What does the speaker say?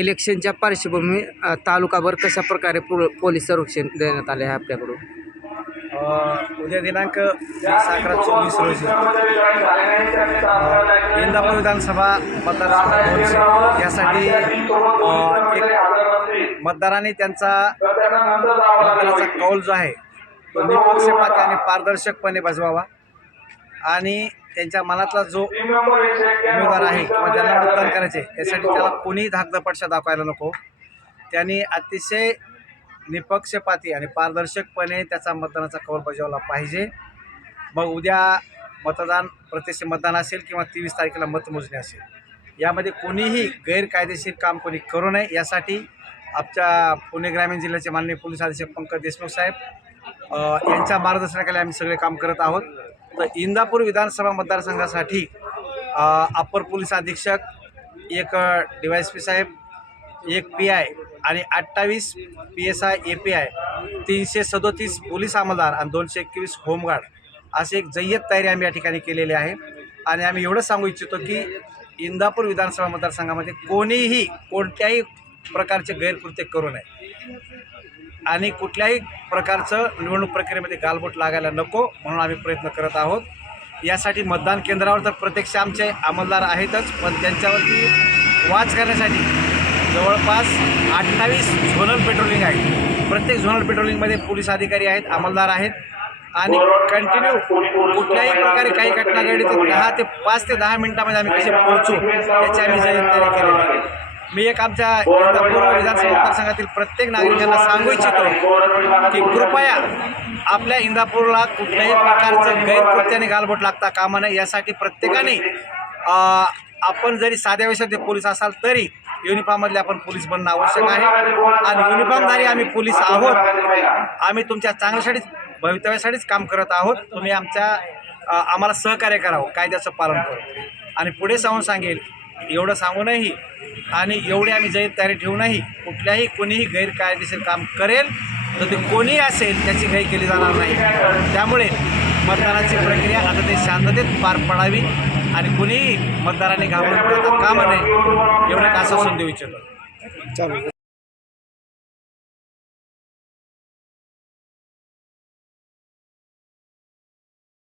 इलेक्शनच्या पार्श्वभूमी तालुकाभर कशा प्रकारे पो पोलीस संरक्षण देण्यात आले आहे आपल्याकडून? उद्या दिनांक वीस अकरा चोवीस रोजी इंदापूर विधानसभा मतदारसंघ यासाठी एक मतदारांनी त्यांचा मतदाराचा कौल जो आहे तो निपक्षपाती आणि पारदर्शकपणे बजवावा. आणि त्यांच्या मनातला जो उमेदवार आहे किंवा ज्यांना मतदान करायचे त्यासाठी त्याला कोणीही धाकधपटशा दाखवायला नको. त्यांनी अतिशय निपक्षपाती आणि पारदर्शकपणे त्याचा मतदानाचा कौल बजावला पाहिजे. मग उद्या मतदान प्रत्यक्ष मतदान असेल किंवा तेवीस तारखेला मतमोजणी असेल. यामध्ये कोणीही गैरकायदेशीर काम कोणी करू नये. यासाठी आमच्या पुणे ग्रामीण जिल्ह्याचे माननीय पोलीस अधीक्षक पंकज देशमुख साहेब यांच्या मार्गदर्शनाखाली आम्ही सगळे काम करत आहोत. तर इंदापूर विधानसभा मतदारसंघासाठी अप्पर पोलीस अधीक्षक एक डी वाय एस पी साहेब एक पी आय आणि अठ्ठावीस P S I A P I तीनशे सदोतीस पोलीस अंमलदार आणि दोनशे एकवीस होमगार्ड असे एक जय्यत तयारी आम्ही या ठिकाणी केलेली आहे. आणि आम्ही एवढं सांगू इच्छितो की इंदापूर विधानसभा मतदारसंघामध्ये कोणीही कोणत्याही प्रकारचे गैरकृत्य करू नये. आणि कुठल्याही प्रकारचं निवडणूक प्रक्रियेमध्ये गालबोट लागायला नको म्हणून आम्ही प्रयत्न करत आहोत. यासाठी मतदान केंद्रावर तर प्रत्यक्ष आमचे अंमलदार आहेतच पण त्यांच्यावरती वाच करण्यासाठी जवळपास अठ्ठावीस झोनल पेट्रोलिंग आहे. प्रत्येक झोनल पेट्रोलिंगमध्ये पोलीस अधिकारी आहेत अंमलदार आहेत आणि कंटिन्यू कुठल्याही प्रकारे काही घटना घडली तर दहा ते पाच ते दहा मिनिटामध्ये आम्ही कसे पोहोचू याची आम्ही जयंत तयारी केलेली आहे. मी एक आमच्या विधानसभा मतदारसंघातील प्रत्येक नागरिकांना सांगू इच्छितो की कृपया आपल्या इंदापूरला कुठल्याही प्रकारचं गैरकृत्याने गालबोट लागता कामा नये. यासाठी प्रत्येकाने आपण जरी साध्या वेशात पोलीस असाल तरी युनिफॉर्ममधले आपण पोलीस बनणं आवश्यक आहे. आणि युनिफॉर्मधारी आम्ही पोलीस आहोत. आम्ही तुमच्या चांगल्यासाठीच भवितव्यासाठीच काम करत आहोत. तुम्ही आमच्या आम्हाला सहकार्य करावं हो. कायद्याचं पालन करू. आणि पुढे सांगून सांगेल एवढं सांगूनही आणि एवढी आम्ही जैत तयारी ठेवूनही कुठल्याही कोणीही गैरकायदेशीर काम करेल तर ते कोणीही असेल त्याची घाई केली जाणार नाही. त्यामुळे मतदानाची प्रक्रिया आता ते शांततेत पार पडावी आणि कुणीही मतदारांनी घाबरून पडता नाही नये एवढं एक आश्वासन देऊ इच्छितो. चालू